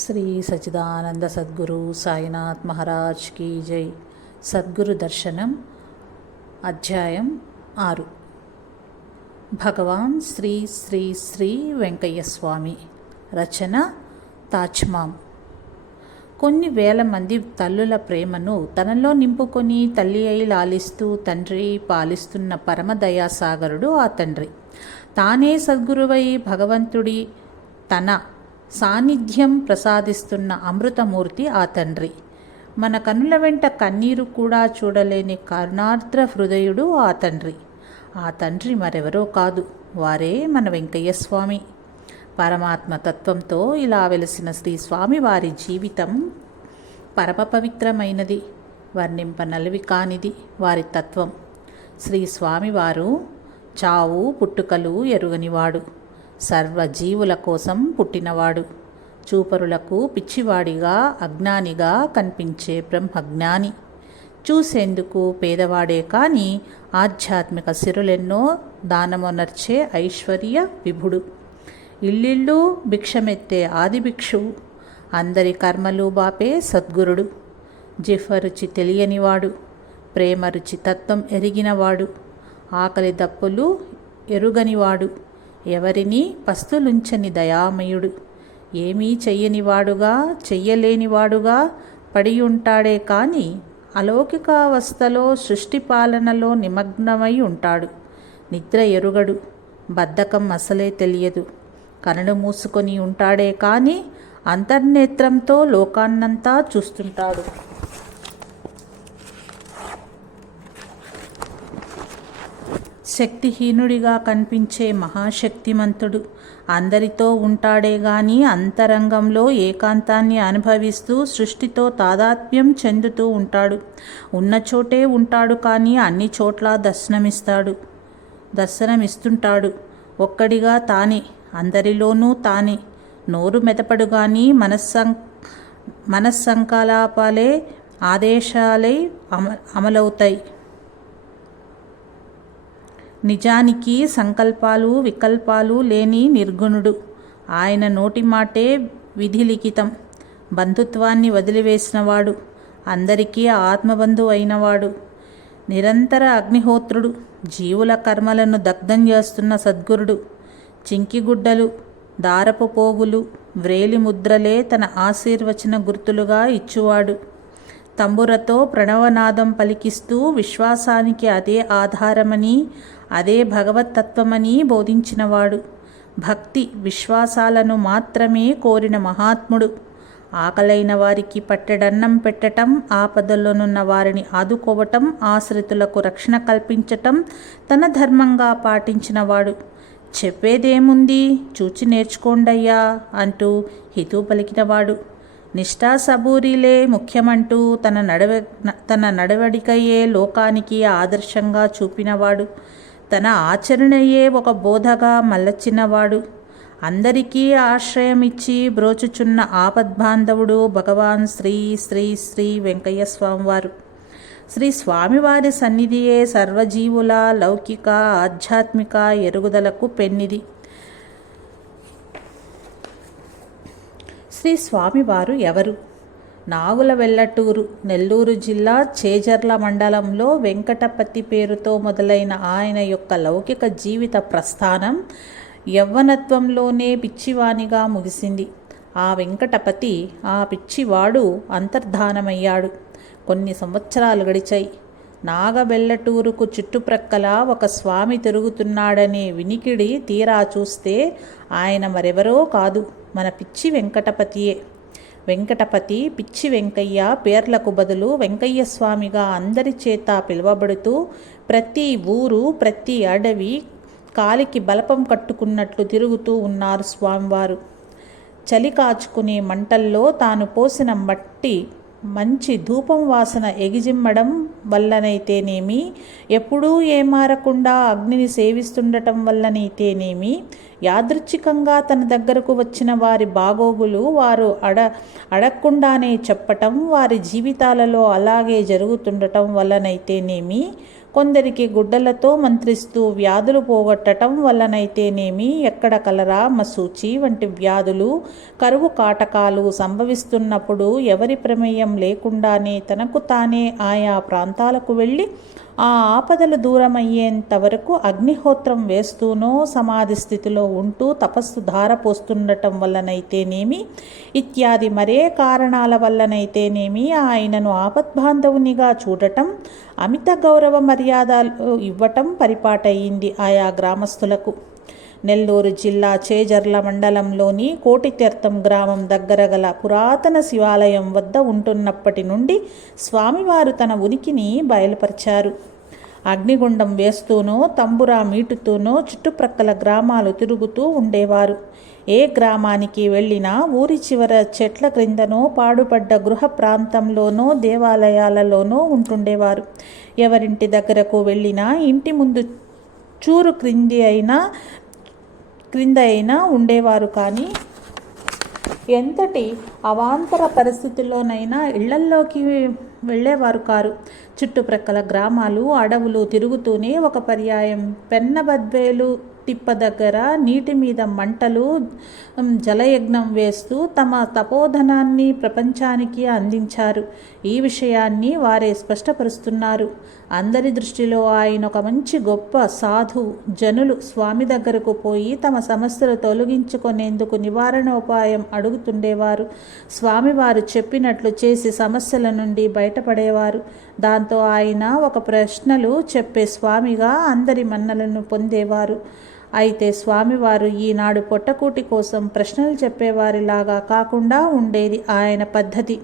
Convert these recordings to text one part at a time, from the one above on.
Shri Sachidananda Sadhguru Sainath Maharaj key జై. సద్గురు దర్శనం అధ్యాయం 6. భగవాన్ శ్రీ శ్రీ శ్రీ వెంకయ్య స్వామి. రచన తాజ్మామ్. కొన్ని వేల మంది తల్లుల ప్రేమను తనలో నింపుకొని తల్లి అయి లాలిస్తూ తండ్రి పాలిస్తున్న పరమదయాసాగరుడు ఆ తండ్రి. తానే సద్గురువై భగవంతుడి తన సాన్నిధ్యం ప్రసాదిస్తున్న అమృతమూర్తి ఆ తండ్రి. మన కనుల వెంట కన్నీరు కూడా చూడలేని కరుణార్ద్ర హృదయుడు ఆ తండ్రి. ఆ తండ్రి మరెవరో కాదు, వారే మన వెంకయ్య స్వామి. పరమాత్మ తత్వంతో ఇలా వెలిసిన శ్రీ స్వామి వారి జీవితం పరమ పవిత్రమైనది, వర్ణింపనలవి కానిది వారి తత్వం. శ్రీ స్వామివారు చావు పుట్టుకలు ఎరుగనివాడు, సర్వజీవుల కోసం పుట్టినవాడు, చూపరులకు పిచ్చివాడిగా అజ్ఞానిగా కనిపించే బ్రహ్మజ్ఞాని, చూసేందుకు పేదవాడే కానీ ఆధ్యాత్మిక సిరులెన్నో దానమొనర్చే ఐశ్వర్య విభుడు, ఇల్లిళ్ళు భిక్షమెత్తే ఆది భిక్షువు, అందరి కర్మలు బాపే సద్గురుడు, జిఫ్ఫరుచి తెలియనివాడు, ప్రేమ రుచి తత్వం ఎరిగినవాడు, ఆకలి దప్పులు ఎరుగనివాడు, ఎవరిని పస్తులుంచని దయామయుడు, ఏమీ చెయ్యనివాడుగా చెయ్యలేనివాడుగా పడియుంటాడే కానీ అలౌకికావస్థలో సృష్టి పాలనలో నిమగ్నమై ఉంటాడు. నిద్ర ఎరుగడు, బద్ధకం అసలే తెలియదు, కనులు మూసుకొని ఉంటాడే కానీ అంతర్నేత్రంతో లోకాన్నంతా చూస్తుంటాడు. శక్తిహీనుడిగా కనిపించే మహాశక్తిమంతుడు, అందరితో ఉంటాడే గాని అంతరంగంలో ఏకాంతాన్ని అనుభవిస్తూ సృష్టితో తాదాత్మ్యం చెందుతూ ఉంటాడు. ఉన్న చోటే ఉంటాడు కానీ అన్ని చోట్ల దర్శనమిస్తుంటాడు. ఒక్కడిగా తానే, అందరిలోనూ తానే. నోరు మెదపడు గాని మనస్సంకలాపాలే ఆదేశాలై అమలవుతాయి. నిజానికి సంకల్పాలు వికల్పాలు లేని నిర్గుణుడు. ఆయన నోటి మాటే విధిలిఖితం. బంధుత్వాన్ని వదిలివేసినవాడు, అందరికీ ఆత్మబంధు అయినవాడు, నిరంతర అగ్నిహోత్రుడు, జీవుల కర్మలను దగ్ధం చేస్తున్న సద్గురుడు, చింకిగుడ్డలు దారపు పోగులు వ్రేలి ముద్రలే తన ఆశీర్వచన గుర్తులుగా ఇచ్చువాడు, తంబురతో ప్రణవనాదం పలికిస్తూ విశ్వాసానికి అదే ఆధారమని అదే భగవత్తత్వమని బోధించినవాడు, భక్తి విశ్వాసాలను మాత్రమే కోరిన మహాత్ముడు, ఆకలైన వారికి పట్టెడన్నం పెట్టటం, ఆపదల్లోనున్న వారిని ఆదుకోవటం, ఆశ్రితులకు రక్షణ కల్పించటం తన ధర్మంగా పాటించినవాడు, చెప్పేదేముంది చూచి నేర్చుకోండయ్యా అంటూ హితవు పలికినవాడు, నిష్ఠా సబూరీలే ముఖ్యమంటూ తన నడవడికయే లోకానికి ఆదర్శంగా చూపినవాడు, తన ఆచరణయే ఒక బోధగా మలచినవాడు, అందరికీ ఆశ్రయమిచ్చి బ్రోచుచున్న ఆపద్బాంధవుడు భగవాన్ శ్రీ శ్రీ శ్రీ వెంకయ్య స్వామివారు. శ్రీ స్వామివారి సన్నిధియే సర్వజీవుల లౌకిక ఆధ్యాత్మిక ఎరుగుదలకు పెన్నిది. శ్రీ స్వామివారు ఎవరు? నాగుల వెల్లటూరు, నెల్లూరు జిల్లా చేజర్ల మండలంలో వెంకటపతి పేరుతో మొదలైన ఆయన యొక్క లౌకిక జీవిత ప్రస్థానం యవ్వనత్వంలోనే పిచ్చివానిగా ముగిసింది. ఆ వెంకటపతి, ఆ పిచ్చివాడు అంతర్ధానమయ్యాడు. కొన్ని సంవత్సరాలు గడిచాయి. నాగబెల్లటూరుకు చుట్టుప్రక్కల ఒక స్వామి తిరుగుతున్నాడనే వినికిడి తీరా చూస్తే ఆయన మరెవరో కాదు, మన పిచ్చి వెంకటపతియే. వెంకటపతి, పిచ్చి వెంకయ్య పేర్లకు బదులు వెంకయ్య స్వామిగా అందరి చేత పిలువబడుతూ ప్రతి ఊరు ప్రతి అడవి కాలికి బలపం కట్టుకున్నట్లు తిరుగుతూ ఉన్నారు స్వామివారు. చలి కాచుకునే మంటల్లో తాను పోసిన మట్టి మంచి ధూపం వాసన ఎగిజిమ్మడం వల్లనైతేనేమి, ఎప్పుడూ ఏమారకుండా అగ్నిని సేవిస్తుండటం వల్లనైతేనేమి, యాదృచ్ఛికంగా తన దగ్గరకు వచ్చిన వారి బాగోగులు వారు అడగకుండానే చెప్పటం, వారి జీవితాలలో అలాగే జరుగుతుండటం వల్లనైతేనేమి, కొందరికి గుడ్డలతో మంత్రిస్తూ వ్యాధులు పోగొట్టడం వల్లనైతేనేమి, ఎక్కడ కలరా, మసూచి వంటి వ్యాధులు, కరువు కాటకాలు సంభవిస్తున్నప్పుడు ఎవరి ప్రమేయం లేకుండానే తనకు తానే ఆయా ప్రాంతాలకు వెళ్ళి ఆ ఆపదలు దూరమయ్యేంత వరకు అగ్నిహోత్రం వేస్తూనో, సమాధి స్థితిలో ఉంటూ తపస్సు ధారపోస్తుండటం వల్లనైతేనేమి, ఇత్యాది మరే కారణాల వల్లనైతేనేమి ఆయనను ఆపద్బాంధవునిగా చూడటం, అమిత గౌరవ మర్యాదలు ఇవ్వటం పరిపాటయింది ఆయా గ్రామస్తులకు. నెల్లూరు జిల్లా చేజర్ల మండలంలోని కోటితీర్థం గ్రామం దగ్గర గల పురాతన శివాలయం వద్ద ఉంటున్నప్పటి నుండి స్వామివారు తన ఉనికిని బయలుపరిచారు. అగ్నిగుండం వేస్తూనో, తంబురా మీటుతూనో చుట్టుప్రక్కల గ్రామాలు తిరుగుతూ ఉండేవారు. ఏ గ్రామానికి వెళ్ళినా ఊరి చివర చెట్ల క్రిందనో, పాడుపడ్డ గృహ ప్రాంతంలోనో, దేవాలయాలలోనో ఉంటుండేవారు. ఎవరింటి దగ్గరకు వెళ్ళినా ఇంటి ముందు చూరు క్రింద అయినా ఉండేవారు. కానీ ఎంతటి అవాంతర పరిస్థితుల్లోనైనా ఇళ్లల్లోకి వెళ్ళేవారు కారు. చుట్టుప్రక్కల గ్రామాలు, అడవులు తిరుగుతూనే ఒక పర్యాయం పెన్నబద్వేలు తిప్ప దగ్గర నీటి మీద మంటలు జలయజ్ఞం వేస్తూ తమ తపోధనాన్ని ప్రపంచానికి అందించారు. ఈ విషయాన్ని వారే స్పష్టపరుస్తున్నారు. అందరి దృష్టిలో ఆయన ఒక మంచి గొప్ప సాధు. జనులు స్వామి దగ్గరకు పోయి తమ సమస్యలు తొలగించుకునేందుకు నివారణోపాయం అడుగుతుండేవారు. స్వామివారు చెప్పినట్లు చేసి సమస్యల నుండి బయటపడేవారు. దాంతో ఆయన ఒక ప్రశ్నలు చెప్పే స్వామిగా అందరి మన్నలను పొందేవారు. అయితే స్వామివారు ఈనాడు పొట్టకూటి కోసం ప్రశ్నలు చెప్పేవారిలాగా కాకుండా ఉండేది ఆయన పద్ధతి.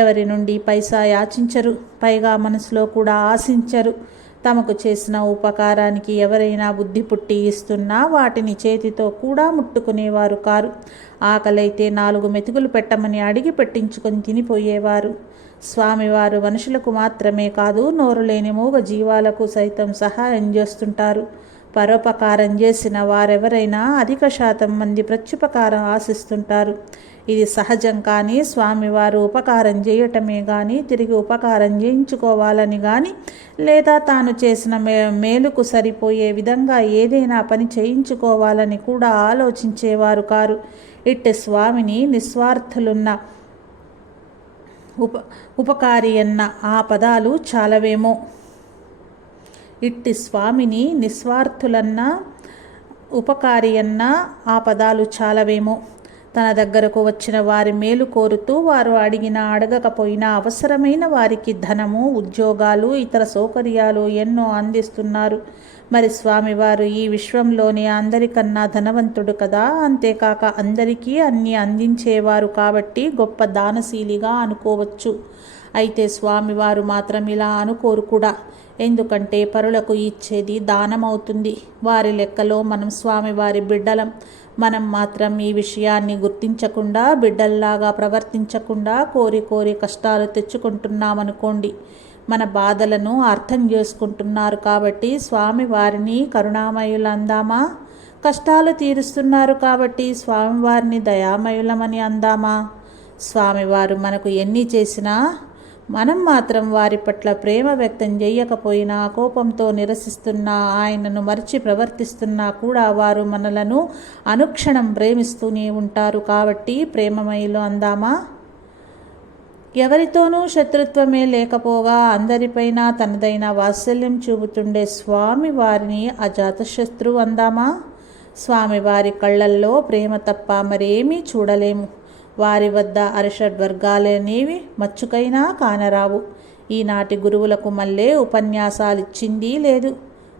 ఎవరి నుండి పైసా యాచించరు, పైగా మనసులో కూడా ఆశించరు. తమకు చేసిన ఉపకారానికి ఎవరైనా బుద్ధి పుట్టి ఇస్తున్నా వాటిని చేతితో కూడా ముట్టుకునేవారు కారు. ఆకలైతే 4 మెతుకులు పెట్టమని అడిగి పెట్టించుకొని తినిపోయేవారు. స్వామివారు మనుషులకు మాత్రమే కాదు, నోరు లేని మూగ జీవాలకు సైతం సహాయం చేస్తుంటారు. పరోపకారం చేసిన వారెవరైనా అధిక శాతం మంది ప్రత్యుపకారం ఆశిస్తుంటారు. ఇది సహజం. కానీ స్వామివారు ఉపకారం చేయటమే కానీ, తిరిగి ఉపకారం చేయించుకోవాలని కానీ, లేదా తాను చేసిన మేలుకు సరిపోయే విధంగా ఏదైనా పని చేయించుకోవాలని కూడా ఆలోచించేవారు కారు. ఇట్టి స్వామిని నిస్వార్థులున్న ఉపకారి అన్న ఆ పదాలు చాలవేమో. ఇట్టి స్వామిని నిస్వార్థులన్న ఉపకారి అన్న ఆ పదాలు చాలవేమో. తన దగ్గరకు వచ్చిన వారి మేలు కోరుతూ వారు అడిగినా అడగకపోయినా అవసరమైన వారికి ధనము, ఉద్యోగాలు, ఇతర సౌకర్యాలు ఎన్నో అందిస్తున్నారు. మరి స్వామివారు ఈ విశ్వంలోనే అందరికన్నా ధనవంతుడు కదా. అంతేకాక అందరికీ అన్నీ అందించేవారు కాబట్టి గొప్ప దానశీలిగా అనుకోవచ్చు. అయితే స్వామివారు మాత్రం ఇలా అనుకోరు కూడా. ఎందుకంటే పరులకు ఇచ్చేది దానమవుతుంది. వారి లెక్కలో మనం స్వామివారి బిడ్డలం. మనం మాత్రం ఈ విషయాన్ని గుర్తించకుండా, బిడ్డల్లాగా ప్రవర్తించకుండా కోరి కోరి కష్టాలు తెచ్చుకుంటున్నామనుకోండి. మన బాధలను అర్థం చేసుకుంటున్నారు కాబట్టి స్వామివారిని కరుణామయులందామా? కష్టాలు తీరుస్తున్నారు కాబట్టి స్వామివారిని దయామయులమని అందామా? స్వామివారు మనకు ఎన్ని చేసినా మనం మాత్రం వారి పట్ల ప్రేమ వ్యక్తం చేయకపోయినా, కోపంతో నిరసిస్తున్నా, ఆయనను మరిచి ప్రవర్తిస్తున్నా కూడా వారు మనలను అనుక్షణం ప్రేమిస్తూనే ఉంటారు కాబట్టి ప్రేమమయులు అందామా? ఎవరితోనూ శత్రుత్వమే లేకపోగా అందరిపైన తనదైన వాత్సల్యం చూపుతుండే స్వామి వారిని అజాతశత్రు అందామా? స్వామివారి కళ్ళల్లో ప్రేమ తప్ప మరేమీ చూడలేము. వారి వద్ద అరిషడ్వర్గాలనేవి మచ్చుకైనా కానరావు. ఈనాటి గురువులకు మళ్ళీ ఉపన్యాసాలిచ్చింది లేదు,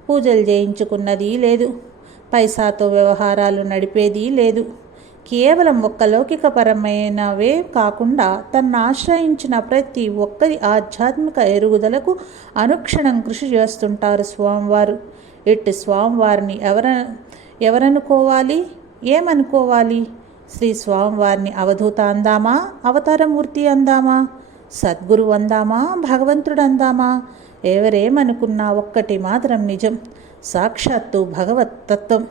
పూజలు చేయించుకున్నది లేదు, పైసాతో వ్యవహారాలు నడిపేది లేదు. కేవలం ఒక్క లౌకికపరమైనవే కాకుండా తన్ను ఆశ్రయించిన ప్రతి ఒక్కరి ఆధ్యాత్మిక ఎరుగుదలకు అనుక్షణం కృషి చేస్తుంటారు స్వామివారు. ఇట్టి స్వామివారిని ఎవరనుకోవాలి, ఏమనుకోవాలి? శ్రీ స్వామివారిని అవధూత అందామా, అవతారమూర్తి అందామా, సద్గురు అందామా, భగవంతుడు అందామా? ఎవరేమనుకున్నా ఒక్కటి మాత్రం నిజం, సాక్షాత్తు భగవత్ తత్వం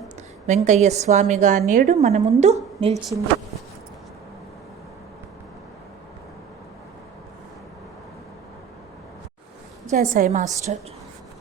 వెంకయ్య స్వామిగా నేడు మన ముందు నిలిచింది. జై సాయి మాస్టర్.